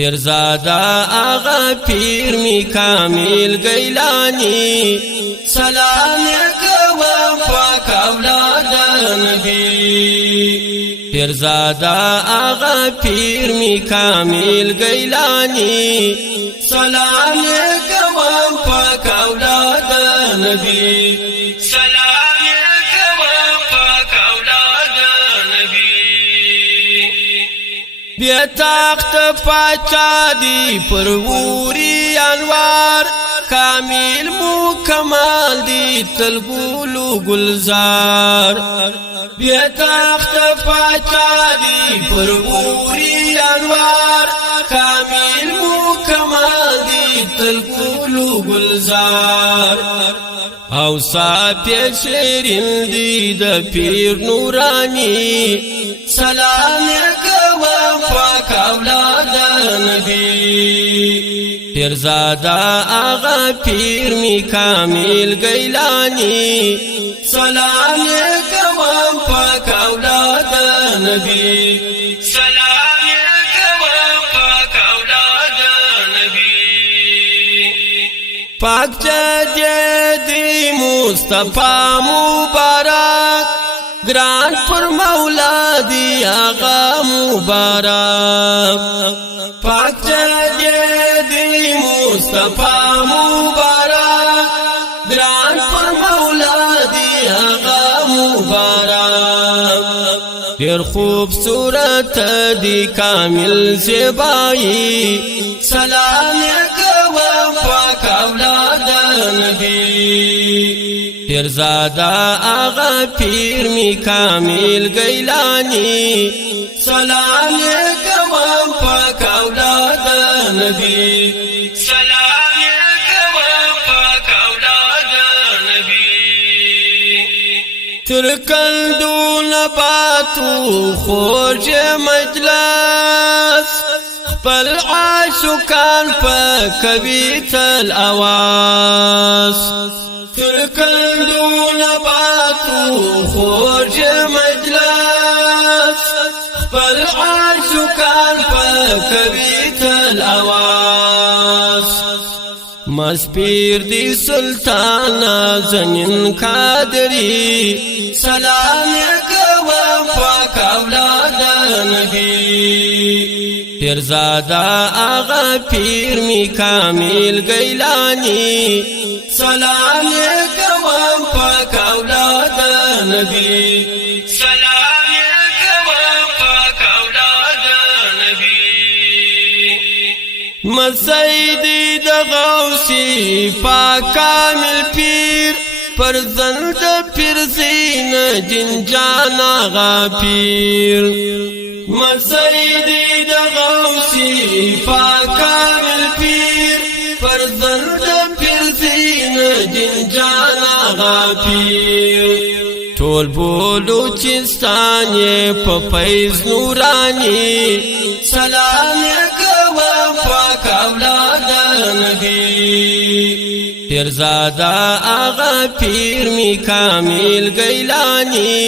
پیرزادا آغا پیر می کامل گیلانی سلام کوم پاک اولاد نبی پیرزادا آغا پیر می کامل گیلانی سلام کوم پاک اولاد نبی سلام کوم پاک اولاد نبی بی تخت پاچا دی پروری انوار کامل مکمل دی تلگولو گلزار بی تخت پاچا دی پروری انوار کامل مکمل دی تلگولو گلزار او صافی شیرین دی د پیر نورانی سلام کوم پاک اولاد نبی پیرزادا آغا پیر می کامل گیلانی سلام کوم پاک اولاد نبی سلام کوم پاک اولاد نبی پاک جدی مصطفی مبارک گران پر مولا دی آغا مبارک پاک جدی مصطفی مبارک گران پر مولا دی آغا مبارک پیر خوبصورت دی کامل زیبایی سلام کوم پاک اولاد نبی پیرزادا آغا پیر می کامل گیلانی سلام کوم پاک اولاد نبی سلام کوم پاک اولاد نبی ترکندو نباتو خوج مجلس خپل عاشقان پا کبیت الاواز ترکندو نباتو خوج مجلس خپل عاشقان پا کبیت الاواز مسپیر دی سلطان نازنین قادری سلام کوم پاک اولاد نبی پیرزادا آغا پیر می کامل گیلانی سلام کوم پاک اولاد نبی سلام کوم پاک اولاد نبی مسیدی د غوثی پاک کامل پیر پر زند پیر زین جن جان آغا پیر مسیدی د غوثی پاک کامل پیر پر زند پیر زین جن جان آغا پیر ټول بلوچستان په فیض نورانی سلام کوم پاک اولاد نبی پیرزادا آغا پیر می کامل گیلانی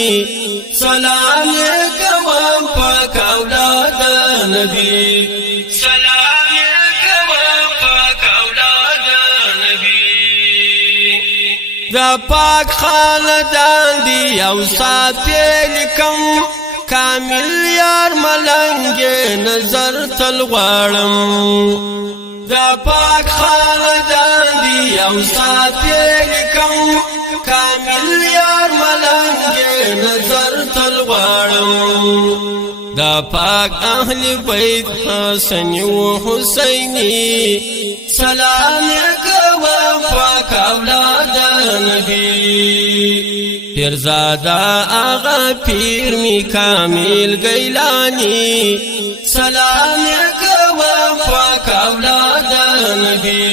سلام کوم پاک اولاد نبی سلام کوم پاک اولاد نبی دا پاک خاندان دی او صافی لکم کامل یار ملنگ نظر تلغوارم دا پاک خاندان دی او صافی لکم کامل یار ملنگ نظر تلغوارم دا پاک اہل بیت حسن و حسینی سلام کوم پاک اولاد نبی پیرزادا آغا پیر می کامل گیلانی سلام کوم پاک اولاد نبی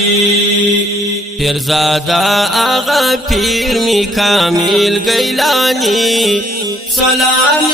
پیرزادا آغا پیر می کامل گیلانی سلام